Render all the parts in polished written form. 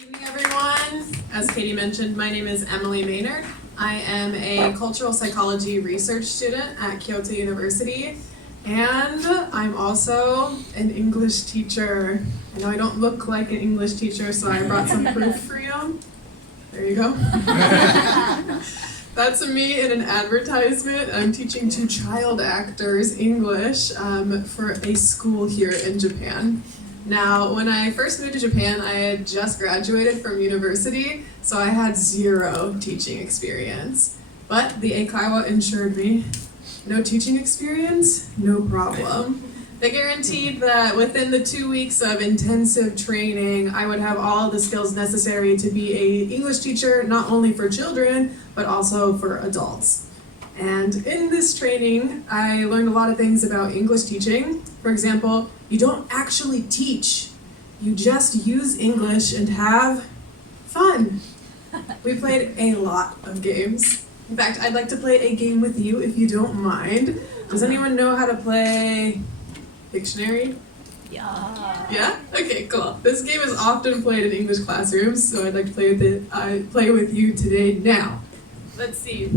evening, everyone. As Katie mentioned, my name is Emily Maynard. I am a cultural psychology research student at Kyoto University, and I'm also an English teacher. I know I don't look like an English teacher, so I brought some proof for you. There you go. That's me in an advertisement. I'm teaching 2 child actors English for a school here in Japan. Now, when I first moved to Japan, I had just graduated from university, so I had 0 teaching experience. But the Eikaiwa insured me. No teaching experience? No problem. They guaranteed that within the 2 weeks of intensive training, I would have all of the skills necessary to be an English teacher, not only for children, but also for adults. And in this training, I learned a lot of things about English teaching. For example, you don't actually teach. You just use English and have fun. We played a lot of games. In fact, I'd like to play a game with you if you don't mind. Does anyone know how to play Pictionary? Yeah. Yeah? Okay, cool. This game is often played in English classrooms, so I'd like to play with you today now. Let's see.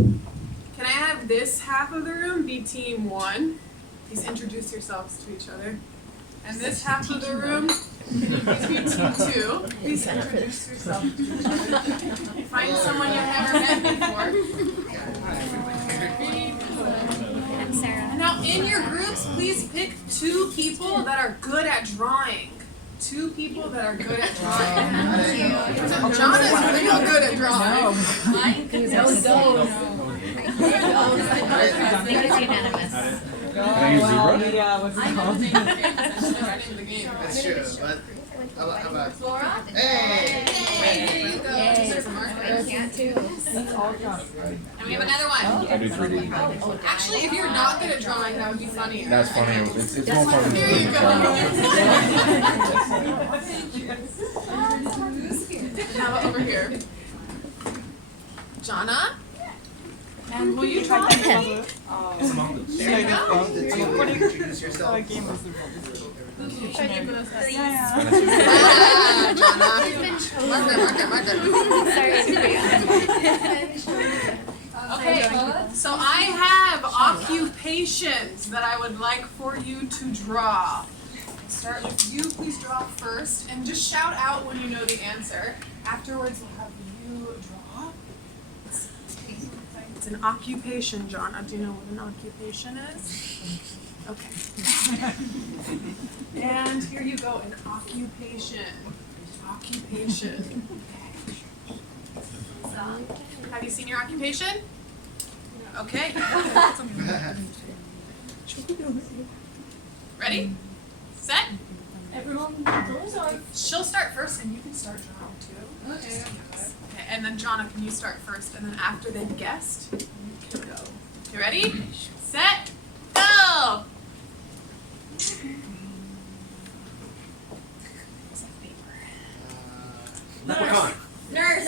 Can I have this half of the room be team 1? Please introduce yourselves to each other. And this half of the room, please be team 2. Please introduce yourself to each other. Find someone you've never met before. I'm Sarah. And now in your groups, please pick 2 people that are good at drawing. 2 people that are good at drawing. John is real good at drawing. I think it's unanimous. Can I use zebra? Yeah, what's it called? That's true, but how about Flora? Hey! There you go. And we have another one. I do 3D. Actually, if you're not good at drawing, that would be funnier. That's funny. It's more fun Here you go. How about over here? Jonna? And will you draw me? There you go. Introduce yourself. Jonna. Marker. Okay, so I have occupations that I would like for you to draw. Start with you, please draw first, and just shout out when you know the answer. Afterwards, we'll have you draw. It's an occupation, Jonna. Do you know what an occupation is? Okay. And here you go, an occupation. Occupation. Have you seen your occupation? Okay. Ready? Set? Everyone, those are. She'll start first and you can start drawing too. Okay. Okay, and then Jonna, can you start first? And then after they've guessed, you can go. You ready? Set, go! Leprechaun. Nurse.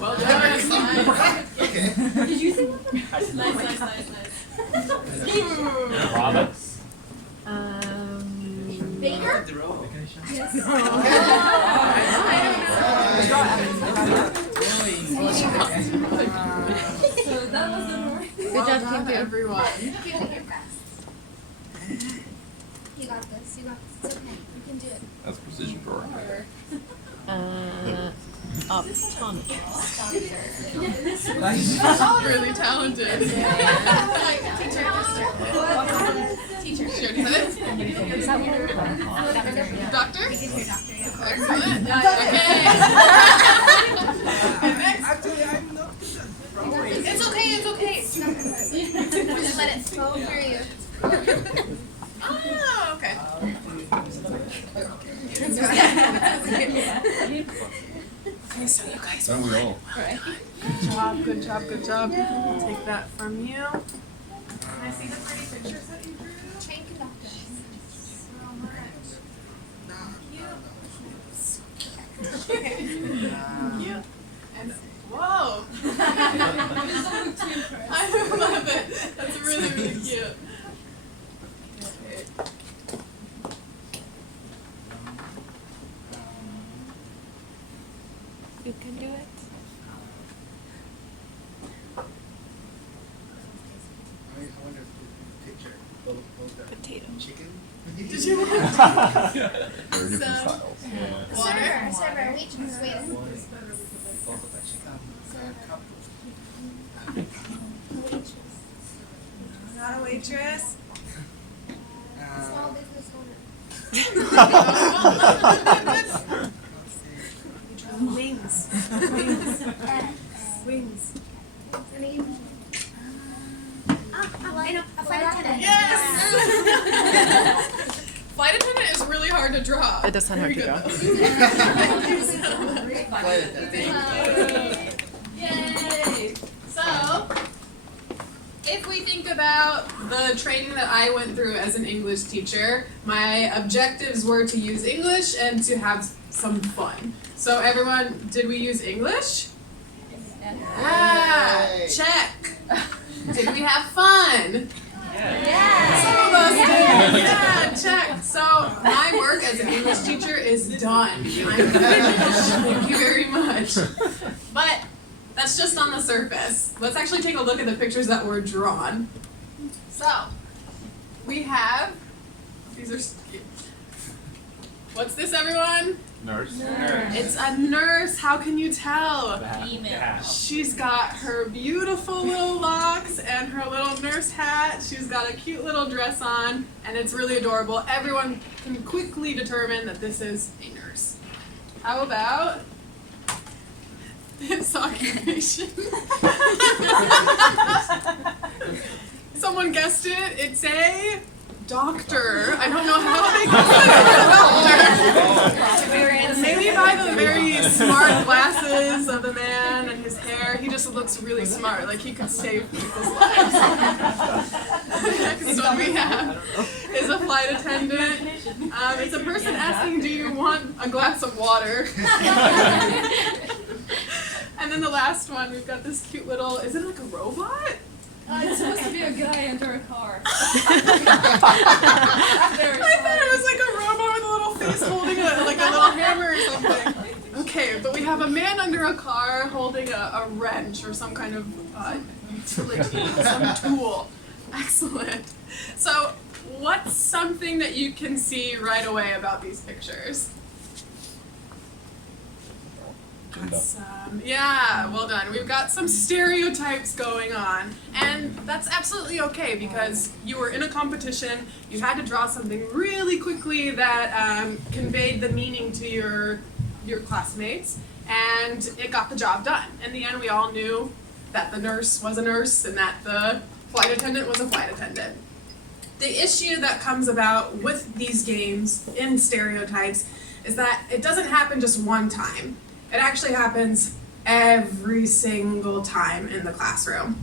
Well done. Okay. Did you say nice. Roberts. Baker? Yes. So that was the word. Good job, everyone. Give it your best. You got this. It's okay. You can do it. That's precision drawing. Optometrist. Really talented. Teacher. She already said it? Doctor? Excellent. Okay. And next. It's okay. Just let it flow through you. Oh, okay. Okay, so you guys Don't we all? Good job. I'll take that from you. Can I see the pretty pictures that you drew? Train conductor. So much. Cute. And whoa! I love it. That's really cute. Okay. You can do it. I wonder if the picture, both are Potato. chicken. Did you want There are different So- styles. Server, waitress, wait. Both of that chicken. Cup. Waitress. Not a waitress. Small Uh, business owner. Wings. Wings. A flight attendant. Yes! Flight attendant is really hard to draw. It does sound hard to draw. Flight attendant. Yay! So, if we think about the training that I went through as an English teacher, my objectives were to use English and to have some fun. So everyone, did we use English? Yeah! Yay. Check! Did we have fun? Yeah. Some of us did. Yeah, check. So my work as an English teacher is done. I'm finished. Thank you very much. But that's just on the surface. Let's actually take a look at the pictures that were drawn. So we have, these are, what's this, everyone? Nurse. It's a nurse. How can you tell? Email. She's got her beautiful little locks and her little nurse hat. She's got a cute little dress on, and it's really adorable. Everyone can quickly determine that this is a nurse. How about this occupation? Someone guessed it. It's a doctor. I don't know how they guessed it. Maybe by the very smart glasses of the man and his hair, he just looks really smart, like he could save people's lives. Next one we have is a flight attendant. It's a person asking, do you want a glass of water? And then the last one, we've got this cute little, is it like a robot? It's supposed to be a guy under a car. I thought it was like a robot with a little face holding like a little hammer or something. Okay, but we have a man under a car holding a wrench or some kind of utility, some tool. Excellent. So, what's something that you can see right away about these pictures? Awesome. Yeah, well done. We've got some stereotypes going on. And that's absolutely okay because you were in a competition, you had to draw something really quickly that conveyed the meaning to your classmates, and it got the job done. In the end, we all knew that the nurse was a nurse and that the flight attendant was a flight attendant. The issue that comes about with these games in stereotypes is that it doesn't happen just one time. It actually happens every single time in the classroom.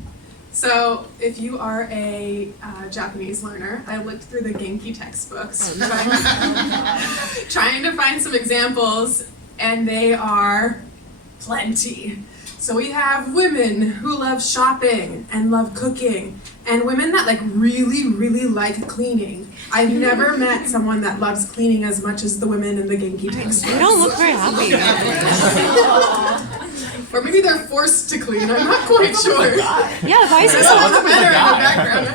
So if you are a Japanese learner, I looked through the Genki textbooks trying to find some examples, and they are plenty. So we have women who love shopping and love cooking, and women that like really, really like cleaning. I've never met someone that loves cleaning as much as the women in the Genki textbooks. They don't look very happy. Or maybe they're forced to clean, I'm not quite sure. Yeah, why is There's this a so? lot better in the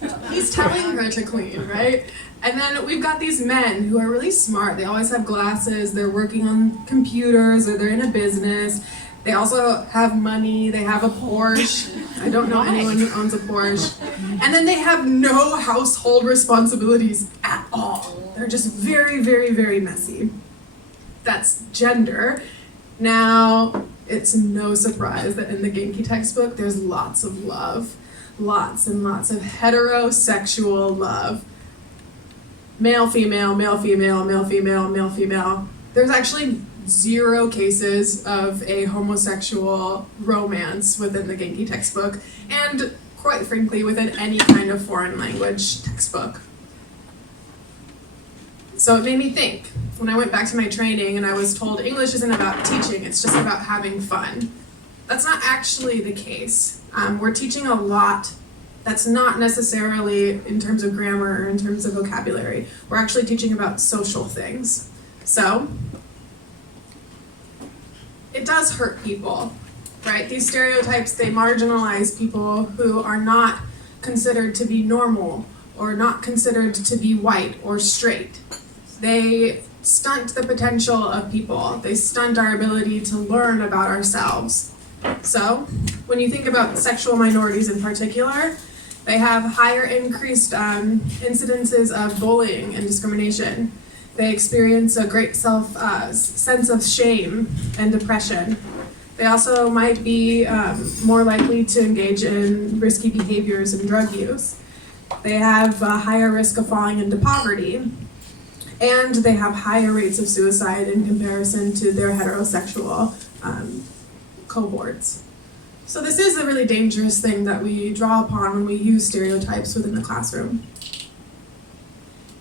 background. He's telling her to clean, right? And then we've got these men who are really smart. They always have glasses, they're working on computers, or they're in a business. They also have money, they have a Porsche. I don't know anyone who owns a Porsche. And then they have no household responsibilities at all. They're just very, very, very messy. That's gender. Now, it's no surprise that in the Genki textbook, there's lots of love. Lots and lots of heterosexual love. Male, female, male, female, male, female, male, female. There's actually 0 cases of a homosexual romance within the Genki textbook, and quite frankly, within any kind of foreign language textbook. So it made me think, when I went back to my training and I was told English isn't about teaching, it's just about having fun. That's not actually the case. We're teaching a lot that's not necessarily in terms of grammar or in terms of vocabulary. We're actually teaching about social things. So, it does hurt people, right? These stereotypes, they marginalize people who are not considered to be normal or not considered to be white or straight. They stunt the potential of people. They stunt our ability to learn about ourselves. So, when you think about sexual minorities in particular, they have higher increased incidences of bullying and discrimination. They experience a great sense of shame and depression. They also might be more likely to engage in risky behaviors and drug use. They have a higher risk of falling into poverty. And they have higher rates of suicide in comparison to their heterosexual cohorts. So this is a really dangerous thing that we draw upon when we use stereotypes within the classroom.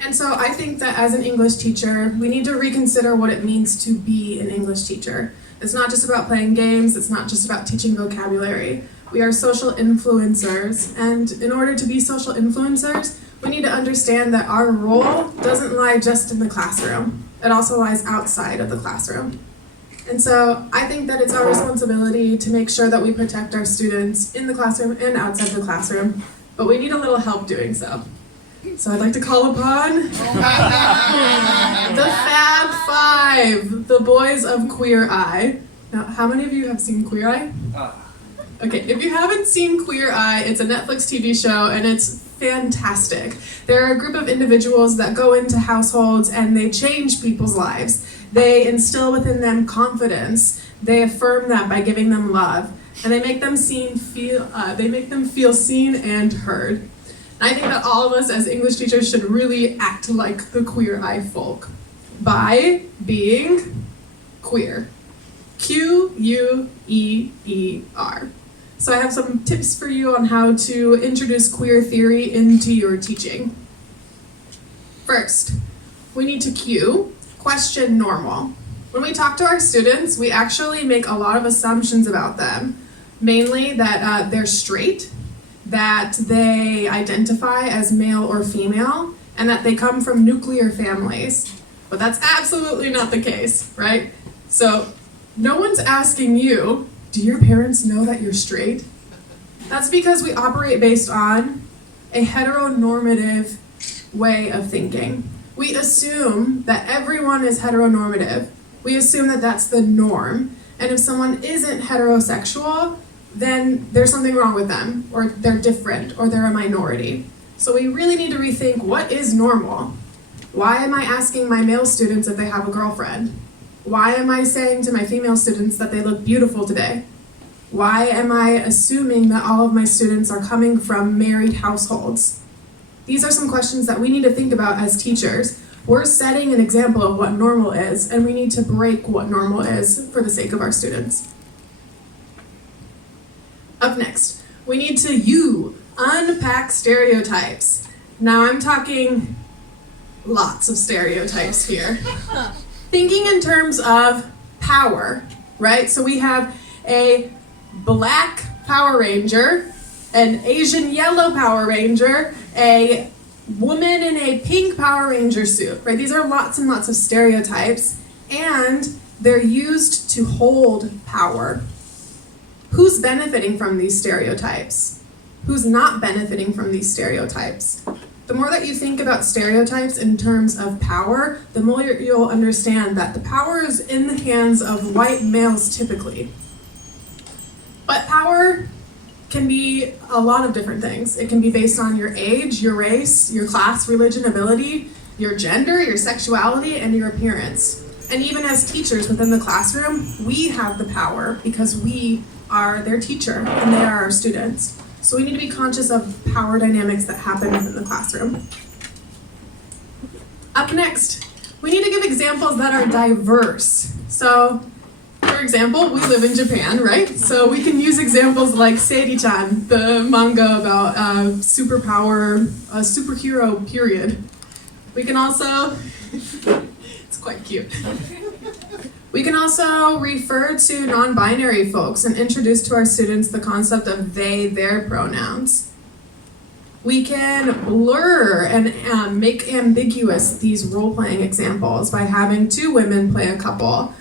And so I think that as an English teacher, we need to reconsider what it means to be an English teacher. It's not just about playing games, it's not just about teaching vocabulary. We are social influencers, and in order to be social influencers, we need to understand that our role doesn't lie just in the classroom. It also lies outside of the classroom. And so I think that it's our responsibility to make sure that we protect our students in the classroom and outside the classroom, but we need a little help doing so. So I'd like to call upon the Fab Five, the boys of Queer Eye. Now, how many of you have seen Queer Eye? Okay, if you haven't seen Queer Eye, it's a Netflix TV show and it's fantastic. They're a group of individuals that go into households and they change people's lives. They instill within them confidence. They affirm that by giving them love, and they make them feel seen and heard. And I think that all of us as English teachers should really act like the Queer Eye folk by being queer. Queer. So I have some tips for you on how to introduce queer theory into your teaching. First, we need to question normal. When we talk to our students, we actually make a lot of assumptions about them, mainly that they're straight, that they identify as male or female, and that they come from nuclear families. But that's absolutely not the case, right? So no one's asking you, do your parents know that you're straight? That's because we operate based on a heteronormative way of thinking. We assume that everyone is heteronormative. We assume that that's the norm. And if someone isn't heterosexual, then there's something wrong with them, or they're different, or they're a minority. So we really need to rethink what is normal. Why am I asking my male students if they have a girlfriend? Why am I saying to my female students that they look beautiful today? Why am I assuming that all of my students are coming from married households? These are some questions that we need to think about as teachers. We're setting an example of what normal is, and we need to break what normal is for the sake of our students. Up next, we need to unpack stereotypes. Now I'm talking lots of stereotypes here. Thinking in terms of power, right? So we have a black Power Ranger, an Asian yellow Power Ranger, a woman in a pink Power Ranger suit, right? These are lots and lots of stereotypes, and they're used to hold power. Who's benefiting from these stereotypes? Who's not benefiting from these stereotypes? The more that you think about stereotypes in terms of power, the more you'll understand that the power is in the hands of white males typically. But power can be a lot of different things. It can be based on your age, your race, your class, religion, ability, your gender, your sexuality, and your appearance. And even as teachers within the classroom, we have the power because we are their teacher and they are our students. So we need to be conscious of power dynamics that happen within the classroom. Up next, we need to give examples that are diverse. So, for example, we live in Japan, right? So we can use examples like Seiri-chan, the manga about superpower, superhero period. We can also, it's quite cute. We can also refer to non-binary folks and introduce to our students the concept of they, their pronouns. We can blur and make ambiguous these role-playing examples by having two women play a couple.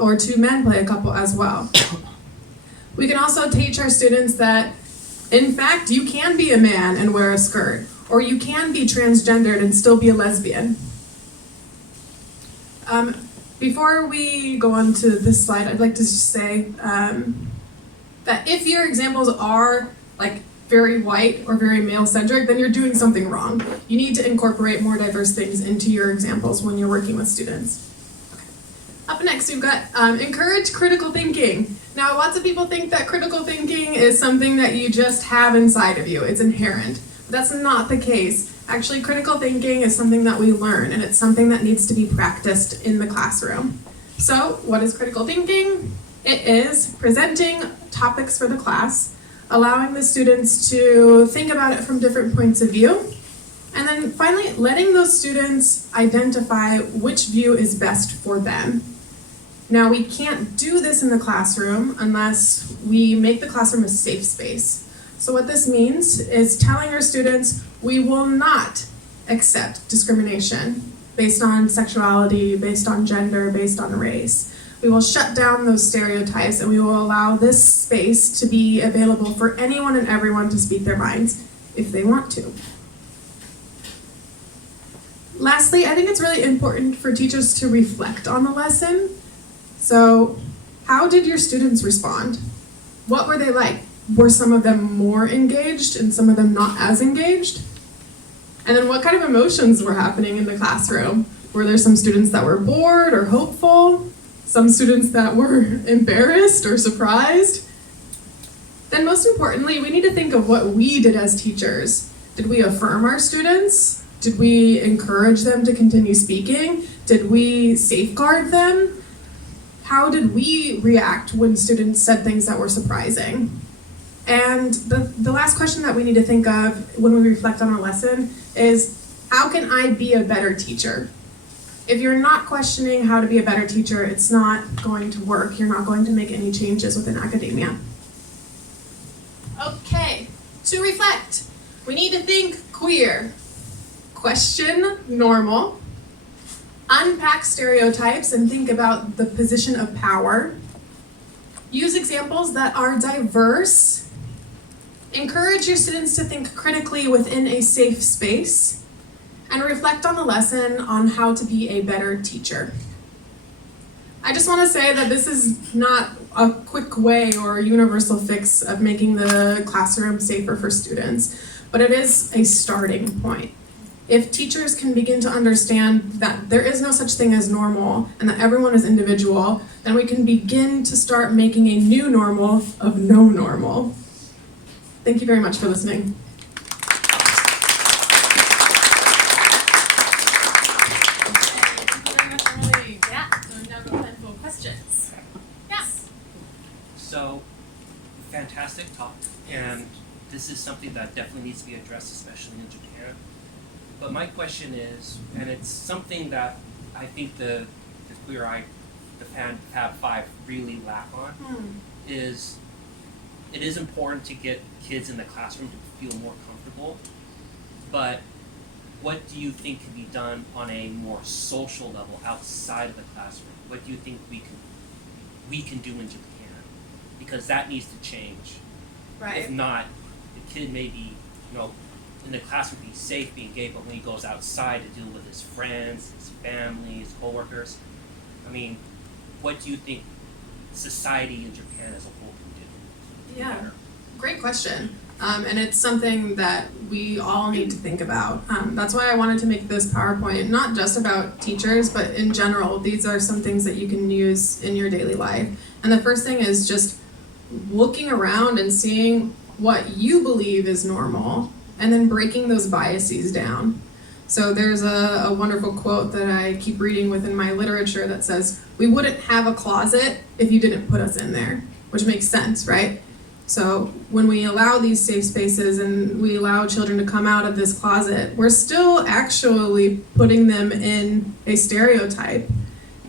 or two men play a couple as well. We can also teach our students that, in fact, you can be a man and wear a skirt, or you can be transgendered and still be a lesbian. Before we go on to this slide, I'd like to just say that if your examples are like very white or very male-centric, then you're doing something wrong. You need to incorporate more diverse things into your examples when you're working with students. Up next, we've got encourage critical thinking. Now, lots of people think that critical thinking is something that you just have inside of you. It's inherent. But that's not the case. Actually, critical thinking is something that we learn, and it's something that needs to be practiced in the classroom. So, what is critical thinking? It is presenting topics for the class, allowing the students to think about it from different points of view, and then finally, letting those students identify which view is best for them. Now, we can't do this in the classroom unless we make the classroom a safe space. So what this means is telling our students we will not accept discrimination based on sexuality, based on gender, based on race. We will shut down those stereotypes and we will allow this space to be available for anyone and everyone to speak their minds if they want to. Lastly, I think it's really important for teachers to reflect on the lesson. So, how did your students respond? What were they like? Were some of them more engaged and some of them not as engaged? And then what kind of emotions were happening in the classroom? Were there some students that were bored or hopeful? Some students that were embarrassed or surprised? Then most importantly, we need to think of what we did as teachers. Did we affirm our students? Did we encourage them to continue speaking? Did we safeguard them? How did we react when students said things that were surprising? And the last question that we need to think of when we reflect on a lesson is, how can I be a better teacher? If you're not questioning how to be a better teacher, it's not going to work. You're not going to make any changes within academia. Okay, to reflect, we need to think queer, question normal, unpack stereotypes and think about the position of power, use examples that are diverse, encourage your students to think critically within a safe space, and reflect on the lesson on how to be a better teacher. I just want to say that this is not a quick way or a universal fix of making the classroom safer for students, but it is a starting point. If teachers can begin to understand that there is no such thing as normal and that everyone is individual, then we can begin to start making a new normal of no normal. Thank you very much for listening. So, fantastic talk, and this is something that definitely needs to be addressed, especially in Japan. But my question is, and it's something that I think the Queer Eye, the Fab 5 really lack on, is it is important to get kids in the classroom to feel more comfortable, but what do you think can be done on a more social level outside of the classroom? What do you think we can do in Japan? Because that needs to change. Right. If not, the kid may be, in the classroom be safe, being gay, but when he goes outside to deal with his friends, his family, his coworkers, what do you think society in Japan as a whole can do? Yeah, great question. And it's something that we all need to think about. That's why I wanted to make this PowerPoint not just about teachers, but in general. These are some things that you can use in your daily life. And the first thing is just looking around and seeing what you believe is normal, and then breaking those biases down. So there's a wonderful quote that I keep reading within my literature that says, "We wouldn't have a closet if you didn't put us in there," which makes sense, right? So when we allow these safe spaces and we allow children to come out of this closet, we're still actually putting them in a stereotype.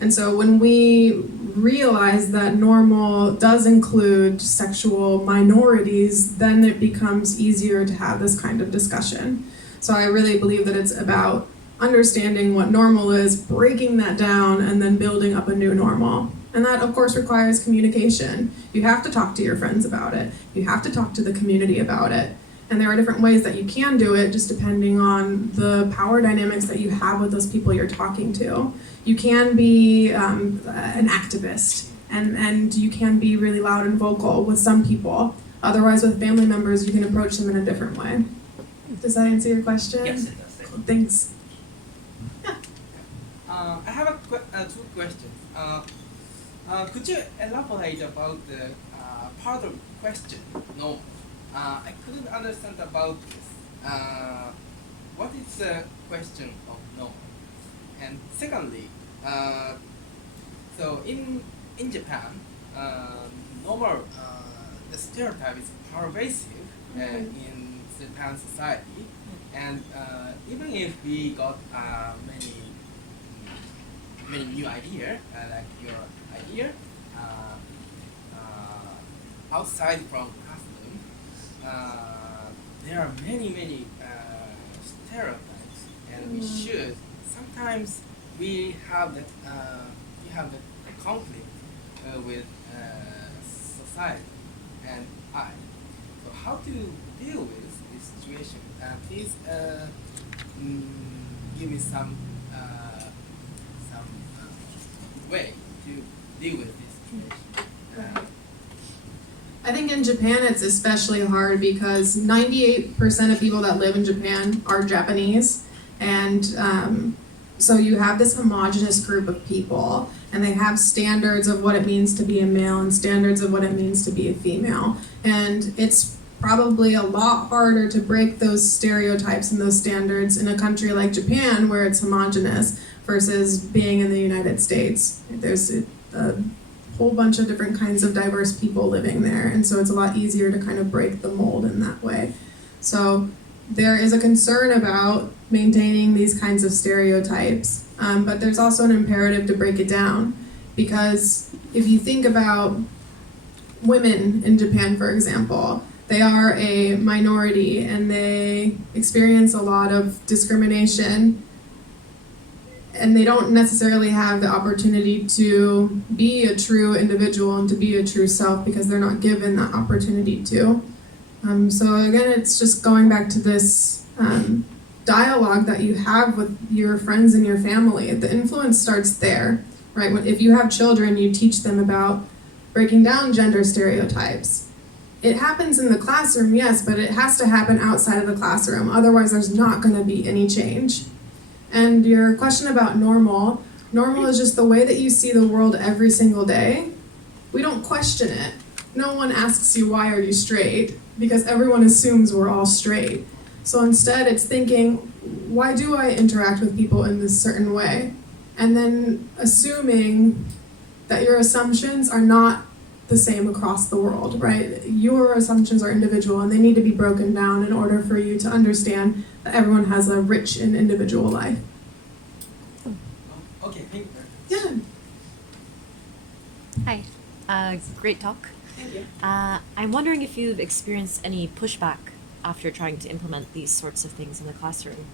And so when we realize that normal does include sexual minorities, then it becomes easier to have this kind of discussion. So I really believe that it's about understanding what normal is, breaking that down, and then building up a new normal. And that, of course, requires communication. You have to talk to your friends about it. You have to talk to the community about it. And there are different ways that you can do it, just depending on the power dynamics that you have with those people you're talking to. You can be an activist, and you can be really loud and vocal with some people. Otherwise, with family members, you can approach them in a different way. Does that answer your question? Yes, it does. Thank you. Thanks. I have two questions. Could you elaborate about the part of question? No, I couldn't understand about this. What is the question of no? And secondly, so in Japan, normal the stereotype is pervasive in Japan society, and even if we got many new idea like your idea outside from classroom, there are many stereotypes, and we should sometimes we have that conflict with society and I. So how to deal with this situation? Please give me some way to deal with this situation. I think in Japan it's especially hard because 98% of people that live in Japan are Japanese, and so you have this homogenous group of people, and they have standards of what it means to be a male and standards of what it means to be a female, and it's probably a lot harder to break those stereotypes and those standards in a country like Japan where it's homogenous versus being in the United States. There's a whole bunch of different kinds of diverse people living there, and so it's a lot easier to kind of break the mold in that way. So there is a concern about maintaining these kinds of stereotypes, but there's also an imperative to break it down, because if you think about women in Japan, for example, they are a minority and they experience a lot of discrimination, and they don't necessarily have the opportunity to be a true individual and to be a true self because they're not given that opportunity to. So again, it's just going back to this dialogue that you have with your friends and your family. The influence starts there, right? If you have children, you teach them about breaking down gender stereotypes. It happens in the classroom, yes, but it has to happen outside of the classroom. Otherwise, there's not going to be any change. And your question about normal is just the way that you see the world every single day. We don't question it. No one asks you, why are you straight? Because everyone assumes we're all straight. So instead, it's thinking, why do I interact with people in this certain way? And then assuming that your assumptions are not the same across the world, right? Your assumptions are individual and they need to be broken down in order for you to understand that everyone has a rich and individual life. Okay, thank you very much. Yeah. Hi. Great talk. Thank you. I'm wondering if you've experienced any pushback after trying to implement these sorts of things in the classroom.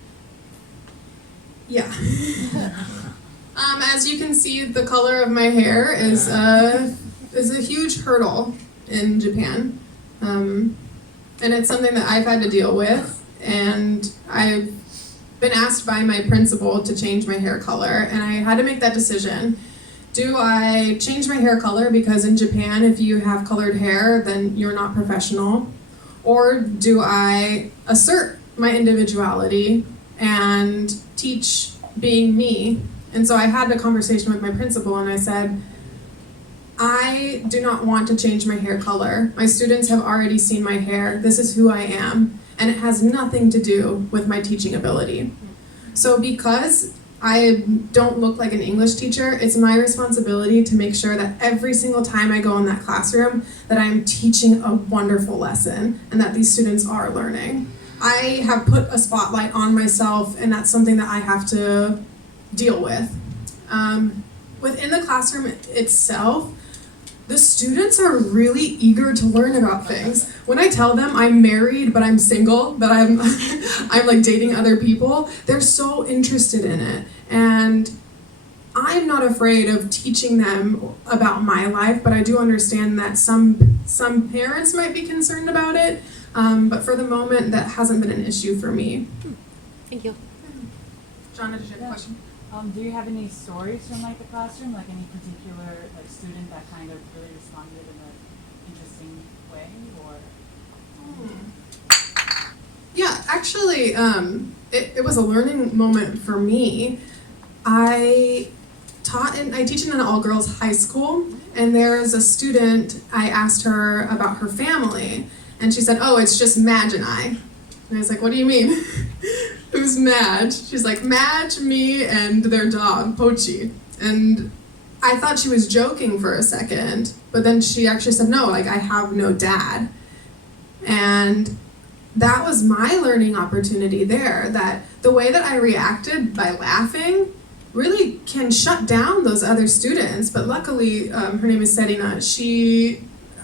Yeah. As you can see, the color of my hair is a huge hurdle in Japan. And it's something that I've had to deal with. And I've been asked by my principal to change my hair color, and I had to make that decision. Do I change my hair color because in Japan, if you have colored hair, then you're not professional? Or do I assert my individuality and teach being me? And so I had a conversation with my principal and I said, I do not want to change my hair color. My students have already seen my hair. This is who I am. And it has nothing to do with my teaching ability. So because I don't look like an English teacher, it's my responsibility to make sure that every single time I go in that classroom that I'm teaching a wonderful lesson and that these students are learning. I have put a spotlight on myself, and that's something that I have to deal with. Within the classroom itself, the students are really eager to learn about things. When I tell them I'm married but I'm single, that I'm I'm like dating other people, they're so interested in it. And I'm not afraid of teaching them about my life, but I do understand that some parents might be concerned about it. But for the moment, that hasn't been an issue for me. Thank you. John, did you have a question? Do you have any stories from like the classroom, like any particular like student that kind of really responded in an interesting way, or? Yeah, actually, it was a learning moment for me. I teach in an all-girls high school, and there's a student, I asked her about her family, and she said, "Oh, it's just Madge and I." And I was like, "What do you mean?" "Who's Madge?" She's like, "Madge, me, and their dog, Pochi." And I thought she was joking for a second, but then she actually said, "No, like, I have no dad." And that was my learning opportunity there, that the way that I reacted by laughing really can shut down those other students. But luckily, her name is Serena,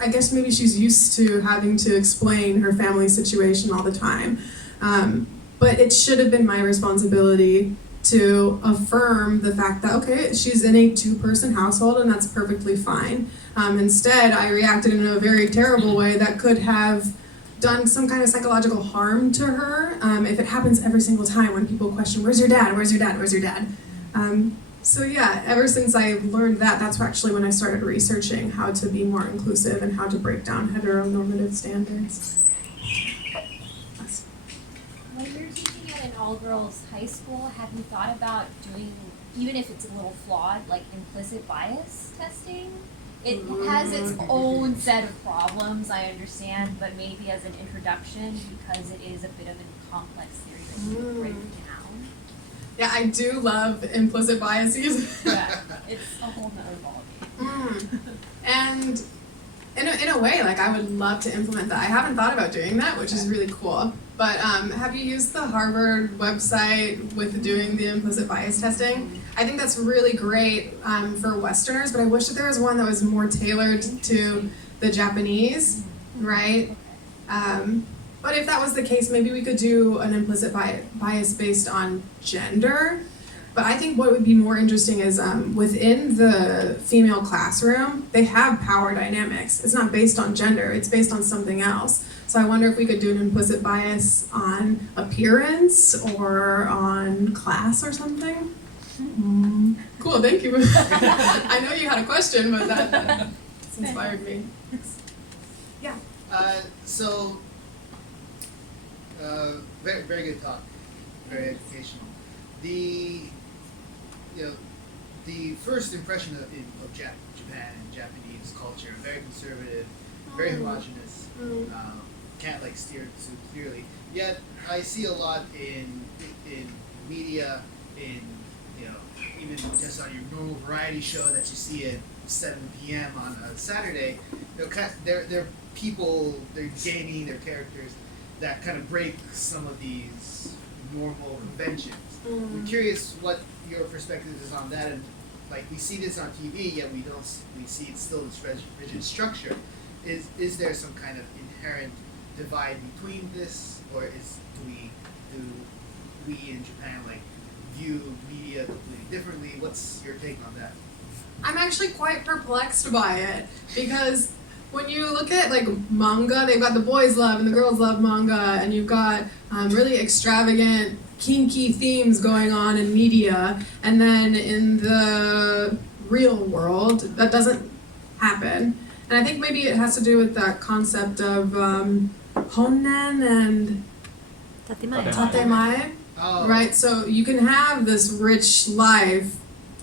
I guess maybe she's used to having to explain her family situation all the time. But it should have been my responsibility to affirm the fact that, okay, she's in a 2-person household and that's perfectly fine. Instead, I reacted in a very terrible way that could have done some kind of psychological harm to her if it happens every single time when people question, "Where's your dad? Where's your dad? Where's your dad?" So yeah, ever since I learned that, that's actually when I started researching how to be more inclusive and how to break down heteronormative standards. When you're teaching at an all-girls high school, have you thought about doing, even if it's a little flawed, like implicit bias testing? It has its own set of problems, I understand, but maybe as an introduction, because it is a bit of a complex theory that you can break down. Yeah, I do love implicit biases. Yeah, it's a whole nother ballgame. And in a way, like, I would love to implement that. I haven't thought about doing that, which is really cool. But have you used the Harvard website with doing the implicit bias testing? I think that's really great for Westerners, but I wish that there was one that was more tailored to the Japanese, right? But if that was the case, maybe we could do an implicit bias based on gender. But I think what would be more interesting is within the female classroom, they have power dynamics. It's not based on gender, it's based on something else. So I wonder if we could do an implicit bias on appearance or on class or something. Cool, thank you. I know you had a question, but that inspired me. Yeah. Very, very good talk. Very educational. The first impression of Japan and Japanese culture, very conservative, very homogenous. Can't like steer it too clearly. Yet I see a lot in media, in even just on your normal variety show that you see at 7 p.m. on a Saturday. They're people, they're gaming, they're characters that kind of break some of these normal conventions. I'm curious what your perspective is on that, and like we see this on TV, yet we see it's still this rigid structure. Is there some kind of inherent divide between this, or do we in Japan like view media completely differently? What's your take on that? I'm actually quite perplexed by it, because when you look at like manga, they've got the boys love and the girls love manga, and you've got really extravagant, kinky themes going on in media, and then in the real world, that doesn't happen. And I think maybe it has to do with that concept of honnen and tatemae, right? So you can have this rich life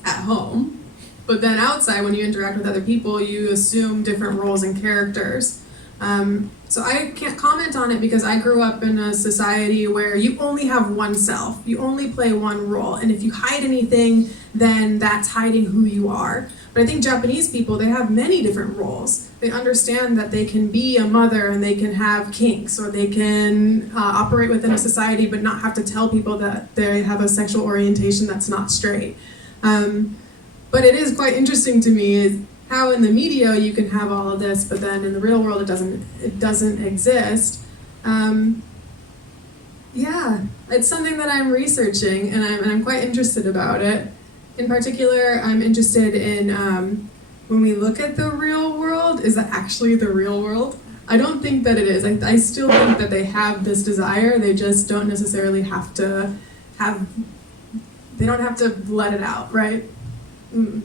at home, but then outside, when you interact with other people, you assume different roles and characters. So I can't comment on it because I grew up in a society where you only have one self. You only play one role. And if you hide anything, then that's hiding who you are. But I think Japanese people, they have many different roles. They understand that they can be a mother and they can have kinks, or they can operate within a society but not have to tell people that they have a sexual orientation that's not straight. But it is quite interesting to me is how in the media you can have all of this, but then in the real world it doesn't exist. Yeah, it's something that I'm researching, and I'm quite interested about it. In particular, I'm interested in when we look at the real world, is that actually the real world? I don't think that it is. I still think that they have this desire. They just don't necessarily have to they don't have to let it out, right? Mm.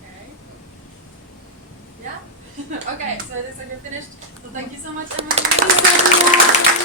Okay. Yeah? Okay, so it looks like we're finished. So thank you so much, Emily.